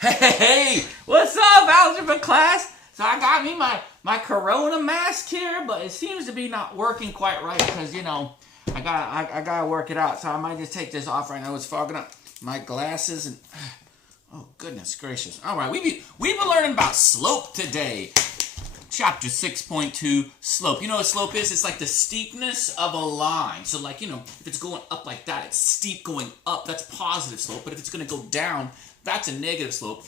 Hey, what's up, algebra class? So I got me my corona mask here, but it seems to be not working quite right because I gotta work it out. So I might just take this off right now. It's fogging up my glasses and oh goodness gracious! All right, we've been learning about slope today. Chapter 6.2, slope. You know what slope is? It's like the steepness of a line. So like, if it's going up like that, it's steep going up. That's positive slope. But if it's going to go down, that's a negative slope.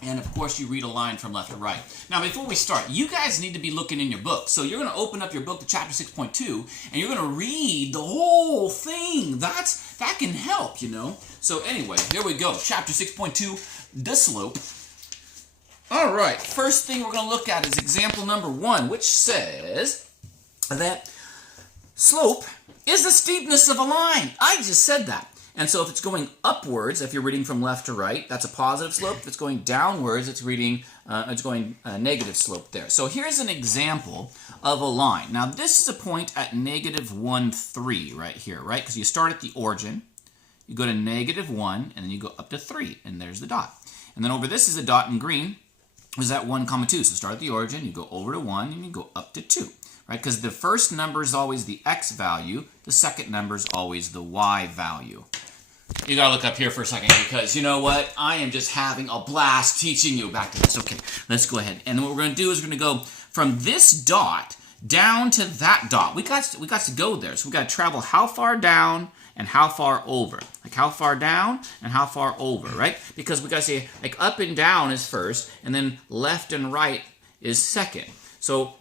And of course, you read a line from left to right. Now, before we start, you guys need to be looking in your book. So you're going to open up your book to chapter 6.2, and you're going to read the whole thing. That can help, So anyway, here we go. Chapter 6.2, the slope. All right, first thing we're going to look at is example number 1, which says that slope is the steepness of a line. I just said that. And so if it's going upwards, if you're reading from left to right, that's a positive slope. If it's going downwards, it's going a negative slope there. So here's an example of a line. Now this is a point at -1, 3 right here, right? Because you start at the origin, you go to -1, and then you go up to 3, and there's the dot. And then over this is a dot in green, is at 1, 2. So start at the origin, you go over to 1, and you go up to 2, right? Because the first number is always the x value, the second number is always the y value. You gotta look up here for a second because you know what? I am just having a blast teaching you back to this. Okay, let's go ahead. And what we're gonna do is we're gonna go from this dot down to that dot. We got to go there. So we gotta travel how far down and how far over. Like how far down and how far over, right? Because we gotta say like up and down is first, and then left and right is second. So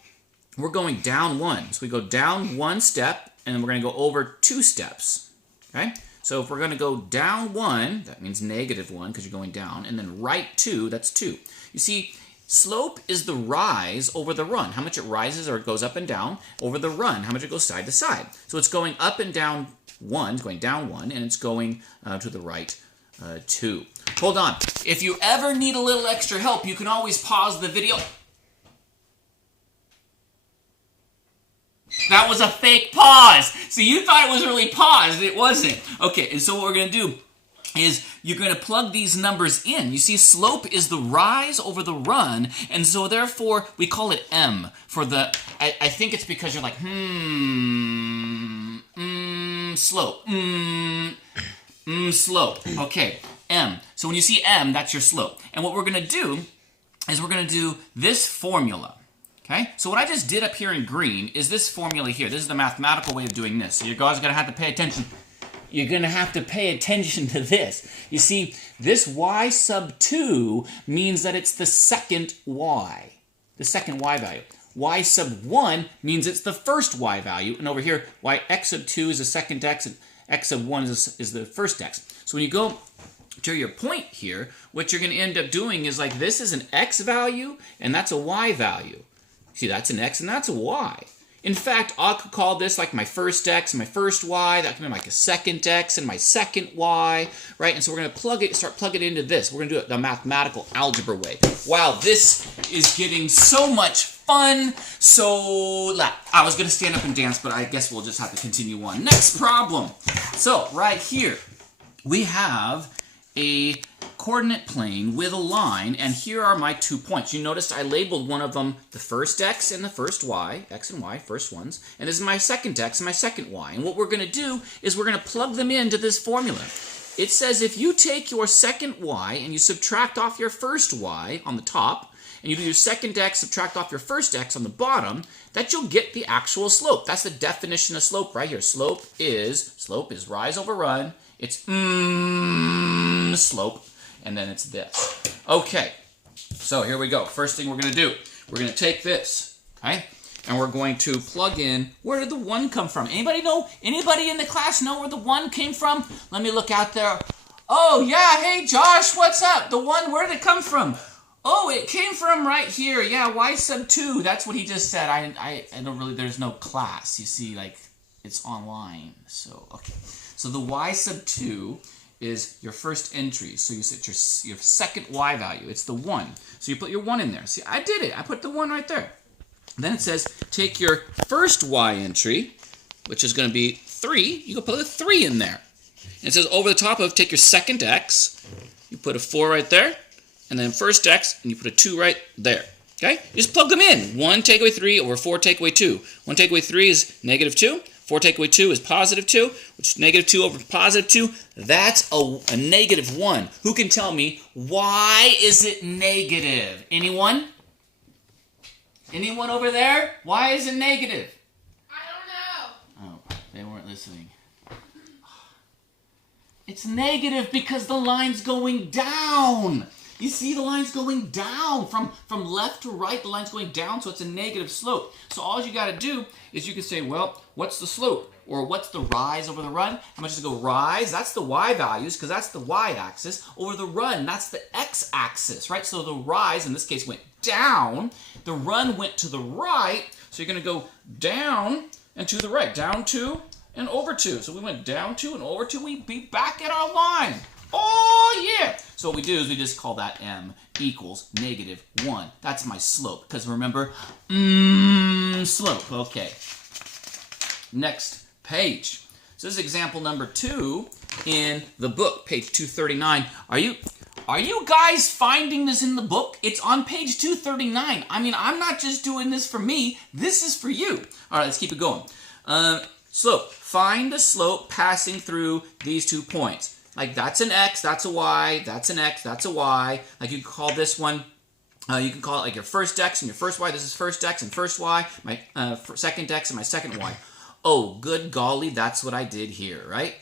we're going down 1. So we go down 1 step, and then we're gonna go over 2 steps, okay? So if we're gonna go down 1, that means -1 because you're going down, and then right 2, that's 2. You see, slope is the rise over the run. How much it rises or it goes up and down over the run, how much it goes side to side. So it's going up and down 1, it's going down 1, and it's going to the right 2. Hold on. If you ever need a little extra help, you can always pause the video. That was a fake pause. So you thought it was really paused. It wasn't. Okay, and so what we're going to do is you're going to plug these numbers in. You see, slope is the rise over the run, and so therefore we call it M for the, I think it's because you're like, slope, slope. Okay, M. So when you see M, that's your slope. And what we're going to do is we're going to do this formula. Okay, so what I just did up here in green is this formula here. This is the mathematical way of doing this. So you guys are going to have to pay attention. You're going to have to pay attention to this. You see, this y sub 2 means that it's the second y. The second y value. Y sub 1 means it's the first y value. And over here, x sub 2 is the second x, and x sub 1 is the first x. So when you go to your point here, what you're going to end up doing is like this is an x value, and that's a y value. See, that's an x and that's a y. In fact, I could call this like my first x and my first y. That can be like a second x and my second y, right? And so we're going to start plugging it into this. We're going to do it the mathematical algebra way. Wow, this is getting so much fun. So I was going to stand up and dance, but I guess we'll just have to continue on. Next problem. So right here, we have a coordinate plane with a line, and here are my 2 points. You noticed I labeled one of them the first x and the first y, x and y, first ones, and this is my second x and my second y. And what we're going to do is we're going to plug them into this formula. It says if you take your second y and you subtract off your first y on the top, and you do your second x, subtract off your first x on the bottom, that you'll get the actual slope. That's the definition of slope right here. Slope is rise over run. It's slope. And then it's this. Okay, so here we go. First thing we're going to do, we're going to take this, okay? And we're going to plug in, where did the 1 come from? Anybody know? Anybody in the class know where the 1 came from? Let me look out there. Oh, yeah, hey, Josh, what's up? The 1, where did it come from? Oh, it came from right here. Yeah, y sub 2. That's what he just said. I don't really, there's no class. You see, like, it's online. So, okay. So the y sub 2 is your first entry. So you set your second y value. It's the 1. So you put your 1 in there. See, I did it. I put the 1 right there. Then it says take your first y entry, which is going to be 3. You can put a 3 in there. And it says over the top of take your second x. You put a 4 right there. and then first x, and you put a 2 right there. Okay? You just plug them in. 1 take away 3 over 4 take away 2. 1 take away 3 is negative 2. 4 take away 2 is positive 2, which is negative 2 over positive 2. That's a negative 1. Who can tell me why is it negative? Anyone? Anyone over there? Why is it negative? I don't know. Oh, they weren't listening. It's negative because the line's going down. You see the line's going down from left to right. The line's going down, so it's a negative slope. So all you got to do is you can say, well, what's the slope? Or what's the rise over the run? How much does it go rise? That's the y values, because that's the y-axis. Over the run, that's the x-axis, right? So the rise, in this case, went down. The run went to the right, so you're going to go down and to the right. Down 2 and over 2. So we went down 2 and over 2. We'd be back at our line. Oh, yeah. So what we do is we just call that m equals negative 1. That's my slope. Because remember, slope. Okay. Next page. So this is example number 2 in the book, page 239. Are you guys finding this in the book? It's on page 239. I mean, I'm not just doing this for me. This is for you. All right, let's keep it going. Slope. Find the slope passing through these 2 points. Like that's an x, that's a y, that's an x, that's a y. Like you can call this one, you can call it like your first x and your first y. This is first x and first y, my second x and my second y. Oh, good golly, that's what I did here, right?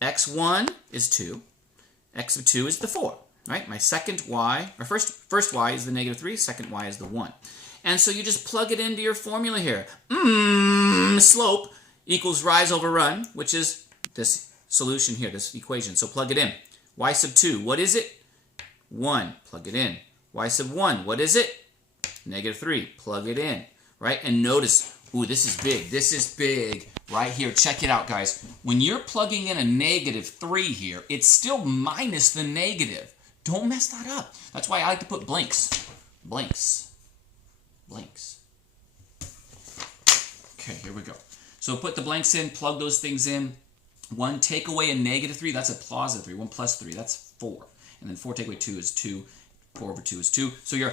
x1 is 2, x of 2 is the 4, right? My second y, or first y is the negative 3, second y is the 1. And so you just plug it into your formula here. Slope equals rise over run, which is this solution here, this equation. So plug it in. Y sub 2, what is it? 1, plug it in. Y sub 1, what is it? Negative 3, plug it in, right? And notice, ooh, this is big. This is big right here. Check it out, guys. When you're plugging in a negative 3 here, it's still minus the negative. Don't mess that up. That's why I like to put blanks. Blanks. Blanks. Okay, here we go. So put the blanks in, plug those things in. 1 take away a negative 3, that's a positive 3. 1 plus 3, that's 4. And then 4 take away 2 is 2. 4 over 2 is 2. So your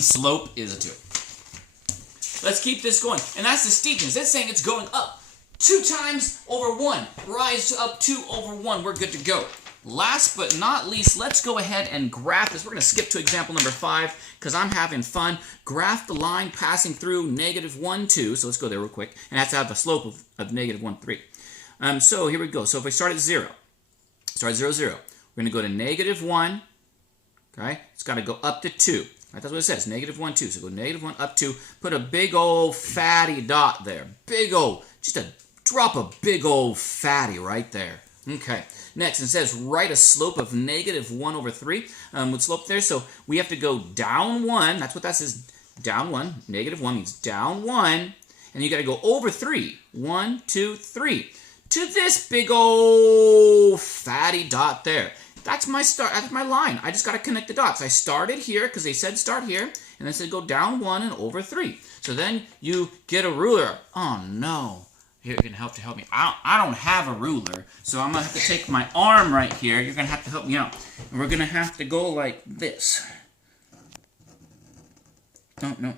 slope is a 2. Let's keep this going. And that's the steepness. It's saying it's going up 2 times over 1. Rise to up 2 over 1. We're good to go. Last but not least, let's go ahead and graph this. We're going to skip to example number 5 because I'm having fun. Graph the line passing through negative 1, 2. So let's go there real quick. And that's have a slope of negative 1, 3. So here we go. So if we start at 0, start at 0, 0. We're going to go to negative 1. Okay? It's got to go up to 2. Right? That's what it says. Negative 1, 2. So go negative 1 up 2. Put a big old fatty dot there. Big old, just a drop a big old fatty right there. Okay. Next, it says write a slope of negative 1 over 3 with slope there. So we have to go down 1. That's what that says. Down 1. Negative 1 means down 1. And you got to go over 3. 1, 2, 3. To this big old fatty dot there. That's my start. That's my line. I just got to connect the dots. I started here because they said start here. And then said go down 1 and over 3. So then you get a ruler. Oh, no. Here, you're going to help me. I don't have a ruler, so I'm going to have to take my arm right here. You're going to have to help me out. And we're going to have to go like this. No.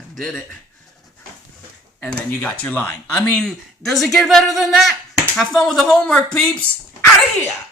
I did it. And then you got your line. I mean, does it get better than that? Have fun with the homework, peeps. Out of here!